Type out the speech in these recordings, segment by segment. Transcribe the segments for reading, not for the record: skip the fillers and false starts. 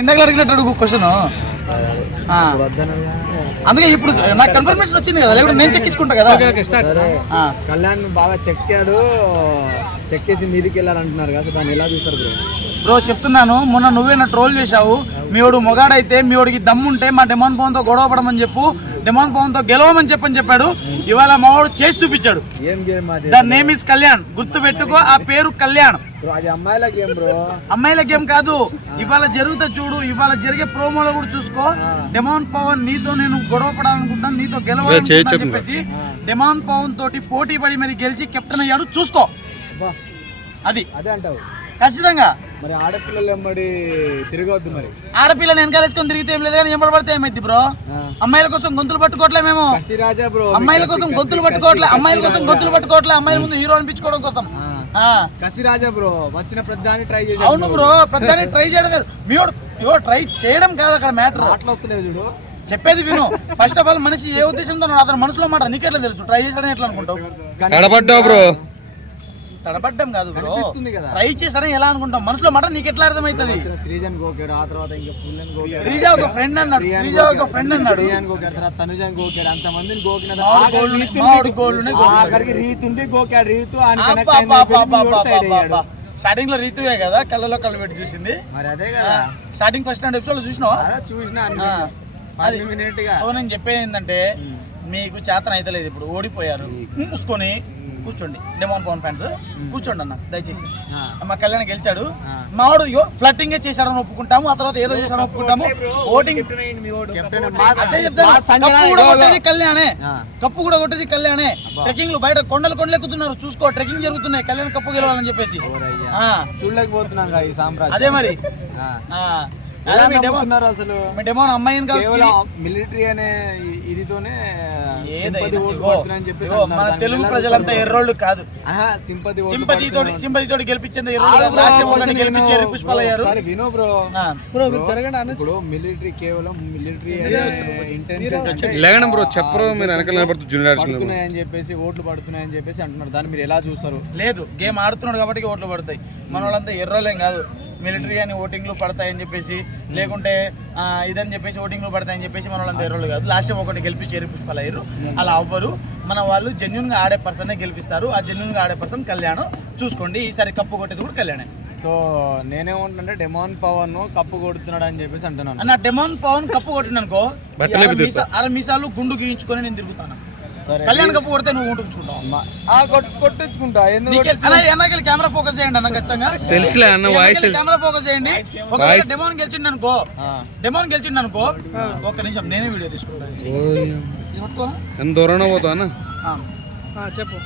ఇందాక అడిగినట్టు అడుగు క్వశ్చన్. అందుకే ఇప్పుడు నాకు కన్ఫర్మేషన్ వచ్చింది కదా, లేకపోతే నేను చెక్కించుకుంటా కదా. కళ్యాణ్ బాగా చెక్కేసి మీదికి వెళ్ళారంటున్నారు కదా, దాన్ని ఎలా చూస్తారు బ్రో? బ్రో చెప్తున్నాను, మొన్న నువ్వే నా ట్రోల్ చేశావు. మీవాడు మొగాడైతే మీవాడికి దమ్ముంటే మా డిమాండ్ పవన్తో గొడవ పడమని చెప్పు, డిమాండ్ పవన్తో గెలవమని చెప్పాడు. ఇవాళ మావాడు చేసి చూపించాడు. ఏం గేమ్ అది? ద నేమ్ ఇస్ కళ్యాణ్, గుర్తు పెట్టుకో, ఆ పేరు కళ్యాణ్. అది అమ్మాయిల గేమ్ బ్రో. అమ్మాయిల గేమ్ కాదు, ఇవాళ జరుగుతా చూడు, ఇవాళ జరిగే ప్రోమోలో కూడా చూసుకో. డిమాండ్ పవన్ నీతో నేను గొడవ పడాలనుకుంటాను, నీతో గెలవాలని చెప్పేసి డిమాండ్ పవన్ తోటి పోటీ పడి మరి గెలిచి కెప్టెన్ అయ్యాడు. చూసుకో, అది అదే అంటావు ఖచ్చితంగా. మరి ఆడపిల్లలు ఎమ్మడి తిరగవద్దు. మరి ఆడపిల్లని వెనకాలేసుకొని తిరిగితే ఏం లేదు కానీ ఎంబడి పడితే ఏమైంది బ్రో? అమ్మాయిల కోసం గొంతులు పట్టుకోవట్లే మేము, అమ్మాయిల కోసం గొంతులు పట్టుకోవట్లే, అమ్మాయిల కోసం గొంతులు పట్టుకోవట్లే, అమ్మాయిల ముందు హీరో అనిపించుకోవడం కోసం. కసిరాజా బ్రో వచ్చిన ప్రతిదాన్ని ట్రై చేసి. అవును బ్రో, ప్రతిదాన్ని ట్రై చేయడం వేరు, మీవో ట్రై చేయడం కాదు అక్కడ మ్యాటర్. అట్లా వస్తలేదు చూడు, చెప్పేది విను. ఫస్ట్ ఆఫ్ ఆల్ మనిషి ఏ ఉద్దేశంతో అతను మనసులో మాట నీకెట్లా తెలుసు? ట్రై చేసాడని ఎట్లా అనుకుంటావు? తడబడ్డం కాదు బ్రో, ట్రై చేసాడని ఎలా అనుకుంటాం? మనసులో మాట నీకు ఎట్లా అర్థమవుతుంది? శ్రీజన్ గోకాడు, ఆ తర్వాత ఇంకా శ్రీజ ఒక ఫ్రెండ్ అన్నాడు, శ్రీజ ఒక ఫ్రెండ్ అన్నాడు, తనుజన్ గోకాడు, అంతమందిని గోకిన రీతుంది గోకాడు. రీతు స్టార్టింగ్ లో రీతువే కదా కళ్ళలో కళ్ళు పెట్టి చూసింది. మరి అదే కదా స్టార్టింగ్ ఫస్ట్ ఎపిసోడ్ చూసినా. సో నేను చెప్పేది ఏంటంటే, మీకు చేతన అయితే లేదు, ఇప్పుడు ఓడిపోయారు, మూసుకొని కూర్చోండి. డిమాండ్ పవన్ ఫ్యాన్స్ కూర్చోండి అన్న దయచేసి. మా కళ్యాణ్ గెలిచాడు, మావాడు ఫ్లట్టింగ్ చేశాడని ఒప్పుకుంటాము, ఆ తర్వాత ఏదో చేశాడని ఒప్పుకుంటాము. ఓటింగ్ అదే చెప్తాను, కప్పు కూడా కొట్టేది కళ్యాణే, కప్పు కూడా కొట్టేది కళ్యాణే. ట్రెక్కింగ్ లు బయట కొండలు ఎక్కుతున్నారు, చూసుకో, ట్రెక్కింగ్ జరుగుతున్నాయి కళ్యాణ్ కప్పు గెలవాలని చెప్పేసి. చూడలేకపోతున్నాం ఈ సామ్రాజ్యం. అదే మరి అసలు మిలిటరీ అనే ఇదితోనే మన తెలుగు ప్రజలంతా ఎర్రోళ్ళు కాదు, సింపతితోటి గెలిపించింది పుష్పాలయ్యారు. వినో బ్రో, ఇప్పుడు మిలిటరీ కేవలం మిలిటరీ పడుతున్నాయని చెప్పేసి, ఓట్లు పడుతున్నాయని చెప్పేసి అంటున్నారు. దాన్ని మీరు ఎలా చూస్తారు? లేదు, గేమ్ ఆడుతున్నాడు కాబట్టి ఓట్లు పడతాయి. మన వాళ్ళంతా ఎర్రోలేం కాదు. మిలిటరీ అని ఓటింగ్లు పడతాయని చెప్పేసి, లేకుంటే ఇదని చెప్పేసి ఓటింగ్లు పడతాయని చెప్పేసి మన వాళ్ళంతా ఎర్రోళ్ళు కాదు. లాస్ట్ టైం ఒకటి గెలిపి చేరి పుష్పాలు అయ్యారు. అలా అవ్వరు, మన వాళ్ళు జెన్యున్గా ఆడే పర్సనే గెలిపిస్తారు. ఆ జెన్యున్గా ఆడే పర్సన్ కళ్యాణ్. చూసుకోండి, ఈసారి కప్పు కొట్టేది కూడా కళ్యాణే. సో నేనేమంటే డిమాండ్ పవన్ కప్పు కొడుతున్నాడు అని చెప్పేసి అంటున్నాను. అన్న డిమాండ్ పవన్ కప్పు కొట్టిననుకో, మీసాలు గుండు గీయించుకొని నేను తిరుగుతాను. కళ్యాణ్ కప్పు కొడితే నువ్వు కొట్టించుకుంటా. కెమెరా ఫోకస్ చేయండి అన్న, ఖచ్చితంగా కెమెరా ఫోకస్ చేయండి. ఒకవేళ డెమోన్ గెలిచిండు అనుకో, ఒక్క నిమిషం నేనే వీడియో తీసుకుంటాను. చెప్పు.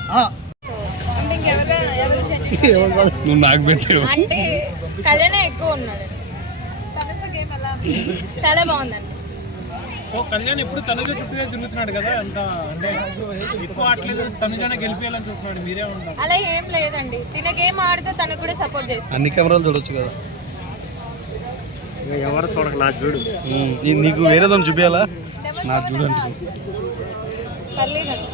కళ్యాణ్ ఎక్కువ ఉన్నాడు, చాలా బాగుందండి. కళ్యాణ్ ఇప్పుడు తనుజ చుట్టూ తిరుగుతున్నాడు కదా, అంత అంటే ఎక్కువ అట్లేదు, తనుజనే గెలిపేయాలని చూస్తున్నాడు. మీరే ఉంటారు? అలా ఏం లేదండి, తిన గేమ్ ఆడితే తనకు కూడా సపోర్ట్ చేస్తాను. అన్ని కెమెరాలు చూడొచ్చు కదా, ఎవరు చూడక నాకు చూడు. నీకు వేరే దాన్ని చూపించాలా? నాకు చూడండి. పర్లేదండి.